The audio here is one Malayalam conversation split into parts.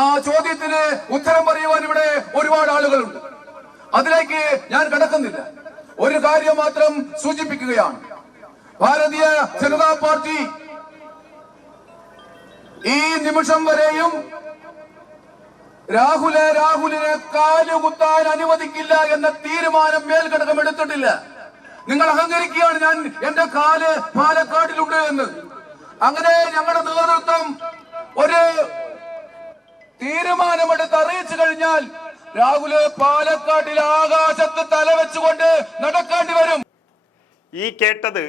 ആ ചോദ്യത്തിന് ഉത്തരം പറയുവാൻ ഇവിടെ ഒരുപാട് ആളുകളുണ്ട്. അതിലേക്ക് ഞാൻ കടക്കുന്നില്ല. ഒരു കാര്യം മാത്രം സൂചിപ്പിക്കുകയാണ്. ഭാരതീയ ജനതാ പാർട്ടി ഈ നിമിഷം വരെയും രാഹുലിനെ കാലുകുത്താൻ അനുവദിക്കില്ല എന്ന തീരുമാനം മേൽഘടകം എടുത്തിട്ടില്ല. നിങ്ങൾ അഹങ്കരിക്കുകയാണ് ഞാൻ എന്റെ കാല് പാലക്കാടിലുണ്ട് എന്ന്. അങ്ങനെ ഞങ്ങളുടെ നേതൃത്വം ഒരു തീരുമാനമെടുത്ത് അറിയിച്ചു കഴിഞ്ഞാൽ രാഹുല് പാലക്കാട്ടിൽ ആകാശത്ത് തലവെച്ചുകൊണ്ട് നടക്കേണ്ടി വരും. ഈ കേട്ടത്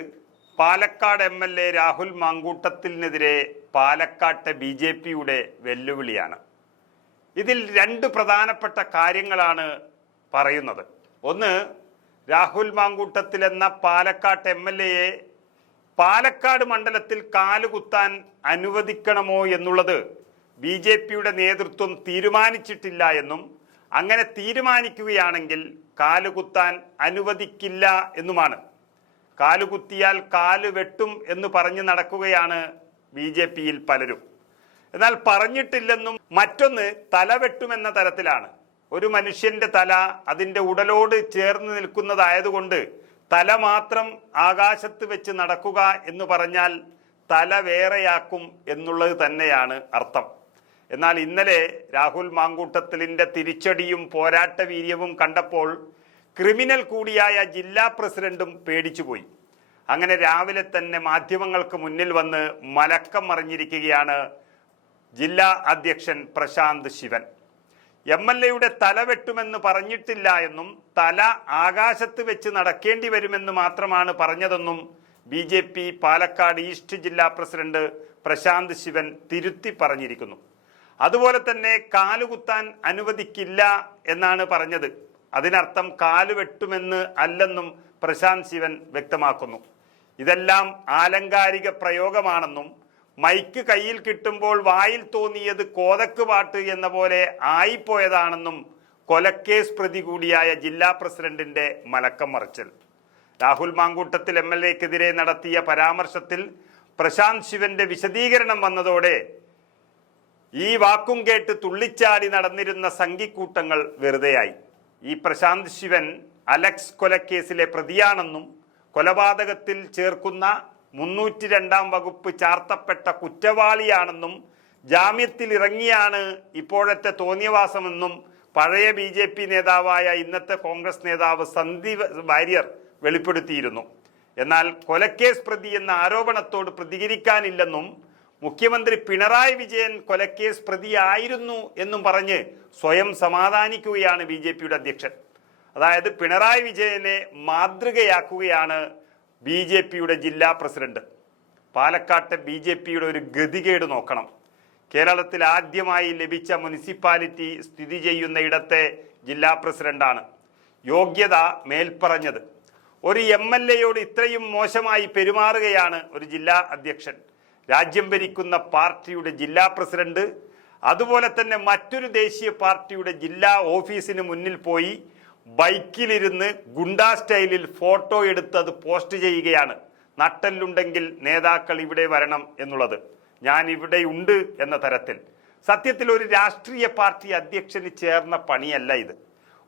പാലക്കാട് MLA രാഹുൽ മാങ്കൂട്ടത്തിനെതിരെ പാലക്കാട്ടെ BJPയുടെ വെല്ലുവിളിയാണ്. ഇതിൽ രണ്ട് പ്രധാനപ്പെട്ട കാര്യങ്ങളാണ് പറയുന്നത്. ഒന്ന്, രാഹുൽ മാങ്കൂട്ടത്തിൽ എന്ന പാലക്കാട് MLAയെ പാലക്കാട് മണ്ഡലത്തിൽ കാലുകുത്താൻ അനുവദിക്കണമോ എന്നുള്ളത് BJPയുടെ നേതൃത്വം തീരുമാനിച്ചിട്ടില്ല എന്നും അങ്ങനെ തീരുമാനിക്കുകയാണെങ്കിൽ കാലുകുത്താൻ അനുവദിക്കില്ല എന്നുമാണ്. കാലുകുത്തിയാൽ കാല് വെട്ടും എന്ന് പറഞ്ഞു നടക്കുകയാണ് BJPയിൽ പലരും. എന്നാൽ പറഞ്ഞിട്ടില്ലെന്നും മറ്റൊന്ന് തല വെട്ടുമെന്ന തരത്തിലാണ്. ഒരു മനുഷ്യന്റെ തല അതിൻ്റെ ഉടലോട് ചേർന്ന് നിൽക്കുന്നതായതുകൊണ്ട് തല മാത്രം ആകാശത്ത് വെച്ച് നടക്കുക എന്ന് പറഞ്ഞാൽ തല വേറെയാക്കും എന്നുള്ളത് തന്നെയാണ് അർത്ഥം. എന്നാൽ ഇന്നലെ രാഹുൽ മാങ്കൂട്ടത്തിലിൻ്റെ തിരിച്ചടിയും പോരാട്ട വീര്യവും കണ്ടപ്പോൾ ക്രിമിനൽ കൂടിയായ ജില്ലാ പ്രസിഡന്റും പേടിച്ചുപോയി. അങ്ങനെ രാവിലെ തന്നെ മാധ്യമങ്ങൾക്ക് മുന്നിൽ വന്ന് മലക്കം മറിഞ്ഞിരിക്കുകയാണ് ജില്ലാ അധ്യക്ഷൻ പ്രശാന്ത് ശിവൻ. MLAയുടെ തല വെട്ടുമെന്ന് പറഞ്ഞിട്ടില്ല എന്നും തല ആകാശത്ത് വെച്ച് നടക്കേണ്ടി വരുമെന്ന് മാത്രമാണ് പറഞ്ഞതെന്നും BJP പാലക്കാട് ഈസ്റ്റ് ജില്ലാ പ്രസിഡന്റ് പ്രശാന്ത് ശിവൻ തിരുത്തി പറഞ്ഞിരിക്കുന്നു. അതുപോലെ തന്നെ കാലുകുത്താൻ അനുവദിക്കില്ല എന്നാണ് പറഞ്ഞത്. അതിനർത്ഥം കാല് വെട്ടുമെന്ന് അല്ലെന്നും പ്രശാന്ത് ശിവൻ വ്യക്തമാക്കുന്നു. ഇതെല്ലാം ആലങ്കാരിക പ്രയോഗമാണെന്നും മൈക്ക് കയ്യിൽ കിട്ടുമ്പോൾ വായിൽ തോന്നിയത് കോതക്ക് പാട്ട് എന്ന പോലെ ആയിപ്പോയതാണെന്നും കൊലക്കേസ് പ്രതി കൂടിയായ ജില്ലാ പ്രസിഡന്റിന്റെ മലക്കം മറിച്ചൽ. രാഹുൽ മാങ്കൂട്ടത്തിൽ MLAക്കെതിരെ നടത്തിയ പരാമർശത്തിൽ പ്രശാന്ത് ശിവന്റെ വിശദീകരണം വന്നതോടെ ഈ വാക്കും കേട്ട് തുള്ളിച്ചാടി നടന്നിരുന്ന സംഘിക്കൂട്ടങ്ങൾ വെറുതെയായി. ഈ പ്രശാന്ത് ശിവൻ അലക്സ് കൊലക്കേസിലെ പ്രതിയാണെന്നും കൊലപാതകത്തിൽ ചേർക്കുന്ന 302 വകുപ്പ് ചാർത്തപ്പെട്ട കുറ്റവാളിയാണെന്നും ജാമ്യത്തിൽ ഇറങ്ങിയാണ് ഇപ്പോഴത്തെ തോന്നിയവാസമെന്നും പഴയ BJP നേതാവായ ഇന്നത്തെ കോൺഗ്രസ് നേതാവ് സന്ദീപ് വാര്യർ വെളിപ്പെടുത്തിയിരുന്നു. എന്നാൽ കൊലക്കേസ് പ്രതി എന്ന ആരോപണത്തോട് പ്രതികരിക്കാനില്ലെന്നും മുഖ്യമന്ത്രി പിണറായി വിജയൻ കൊലക്കേസ് പ്രതിയായിരുന്നു എന്നും പറഞ്ഞ് സ്വയം സമാധാനിക്കുകയാണ് BJPയുടെ അധ്യക്ഷൻ. അതായത് പിണറായി വിജയനെ മാതൃകയാക്കുകയാണ് BJPയുടെ ജില്ലാ പ്രസിഡന്റ്. പാലക്കാട്ടെ BJPയുടെ ഒരു ഗതികേട് നോക്കണം. കേരളത്തിൽ ആദ്യമായി ലഭിച്ച മുനിസിപ്പാലിറ്റി സ്ഥിതി ചെയ്യുന്ന ഇടത്തെ ജില്ലാ പ്രസിഡന്റാണ്. യോഗ്യത മേൽപ്പറഞ്ഞത്. ഒരു MLAയോട് ഇത്രയും മോശമായി പെരുമാറുകയാണ് ഒരു ജില്ലാ അധ്യക്ഷൻ. രാജ്യം ഭരിക്കുന്ന പാർട്ടിയുടെ ജില്ലാ പ്രസിഡന്റ് അതുപോലെ തന്നെ മറ്റൊരു ദേശീയ പാർട്ടിയുടെ ജില്ലാ ഓഫീസിന് മുന്നിൽ പോയി ബൈക്കിലിരുന്ന് ഗുണ്ടാ സ്റ്റൈലിൽ ഫോട്ടോ എടുത്ത് അത് പോസ്റ്റ് ചെയ്യുകയാണ്. നട്ടെല്ലുണ്ടെങ്കിൽ നേതാക്കൾ ഇവിടെ വരണം എന്നുള്ളത്, ഞാൻ ഇവിടെ ഉണ്ട് എന്ന തരത്തിൽ. സത്യത്തിൽ ഒരു രാഷ്ട്രീയ പാർട്ടി അധ്യക്ഷന് ചേർന്ന പണിയല്ല ഇത്.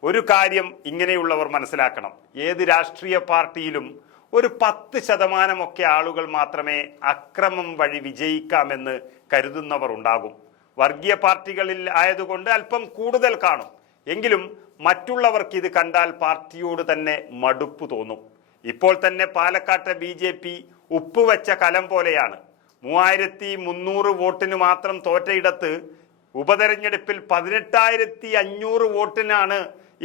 ഒരു കാര്യം ഇങ്ങനെയുള്ളവർ മനസ്സിലാക്കണം. ഏത് രാഷ്ട്രീയ പാർട്ടിയിലും ഒരു 10% ആളുകൾ മാത്രമേ അക്രമം വഴി വിജയിക്കാമെന്ന് കരുതുന്നവർ ഉണ്ടാകും. വർഗീയ പാർട്ടികളിൽ ആയതുകൊണ്ട് അല്പം കൂടുതൽ കാണും. എങ്കിലും മറ്റുള്ളവർക്ക് ഇത് കണ്ടാൽ പാർട്ടിയോട് തന്നെ മടുപ്പ് തോന്നും. ഇപ്പോൾ തന്നെ പാലക്കാട്ടെ BJP ഉപ്പുവെച്ച കലം പോലെയാണ്. 3300 വോട്ടിന് മാത്രം തോറ്റയിടത്ത് ഉപതെരഞ്ഞെടുപ്പിൽ 18,500 വോട്ടിനാണ്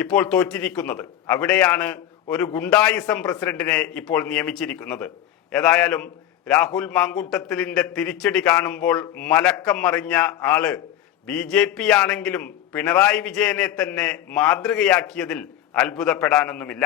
ഇപ്പോൾ തോറ്റിരിക്കുന്നത്. അവിടെയാണ് ഒരു ഗുണ്ടായിസം പ്രസിഡന്റിനെ ഇപ്പോൾ നിയമിച്ചിരിക്കുന്നത്. ഏതായാലും രാഹുൽ മാങ്കൂട്ടത്തിലിന്റെ തിരിച്ചടി കാണുമ്പോൾ മലക്കം മറിഞ്ഞ ആള് BJP ആണെങ്കിലും പിണറായി വിജയനെ തന്നെ മാതൃകയാക്കിയതിൽ അത്ഭുതപ്പെടാനൊന്നുമില്ല.